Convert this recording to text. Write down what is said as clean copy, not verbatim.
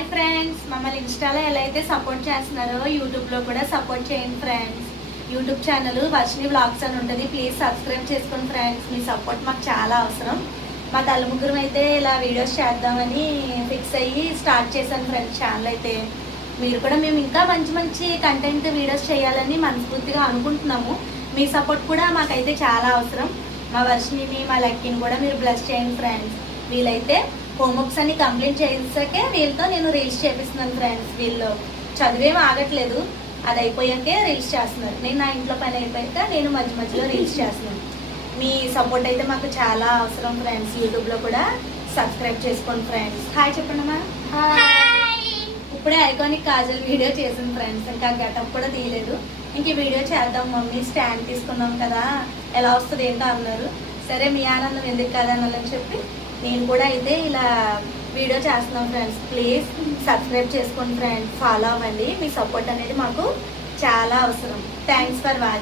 Hi friends, మమ్మల్ని ఇన్స్టాలో ఎలా అయితే సపోర్ట్ చేస్తున్నారో యూట్యూబ్లో కూడా సపోర్ట్ చేయండి friends. YouTube channel Varshini vlogs అని ఉంటుంది. ప్లీజ్ సబ్స్క్రైబ్ చేసుకోండి ఫ్రెండ్స్. మీ సపోర్ట్ మాకు చాలా అవసరం. మా ముగ్గురం అయితే ఇలా వీడియోస్ చేద్దామని ఫిక్స్ అయ్యి స్టార్ట్ చేశాను ఫ్రెండ్స్ ఛానల్ అయితే. మీరు కూడా మేము ఇంకా మంచి మంచి కంటెంట్ వీడియోస్ చేయాలని మనస్ఫూర్తిగా అనుకుంటున్నాము. మీ సపోర్ట్ కూడా మాకైతే చాలా అవసరం. మా వర్షిని మా లక్కీని కూడా మీరు బ్లెస్ చేయండి ఫ్రెండ్స్. వీళ్ళైతే హోంవర్క్స్ అన్ని కంప్లీట్ చేసాకే వీళ్ళతో నేను రీల్స్ చేపిస్తున్నాను ఫ్రెండ్స్. వీళ్ళు చదివేం ఆగట్లేదు, అది అయిపోయాకే రీల్స్ చేస్తున్నారు. నేను నా ఇంట్లో పని అయిపోయాక నేను మధ్య మధ్యలో రీల్స్ చేస్తున్నాను. మీ సపోర్ట్ అయితే మాకు చాలా అవసరం ఫ్రెండ్స్. యూట్యూబ్లో కూడా సబ్స్క్రైబ్ చేసుకోండి ఫ్రెండ్స్. హాయ్ చెప్పండి అమ్మా. ఇప్పుడే ఐకానిక్ కాజల్ వీడియో చేసింది ఫ్రెండ్స్. ఇంకా గెటప్ కూడా తీయలేదు. ఇంక ఈ వీడియో చేద్దాం మమ్మీ, స్టాండ్ తీసుకున్నాం కదా ఎలా వస్తుంది ఏంటో అన్నారు. సరే మీ ఆనందం ఎందుకు కదా అని చెప్పి నేను కూడా అయితే ఇలా వీడియో చేస్తున్నాం ఫ్రెండ్స్. ప్లీజ్ సబ్స్క్రైబ్ చేసుకోండి ఫ్రెండ్స్, ఫాలో అవ్వండి. మీ సపోర్ట్ అనేది మాకు చాలా అవసరం. Thanks for watching.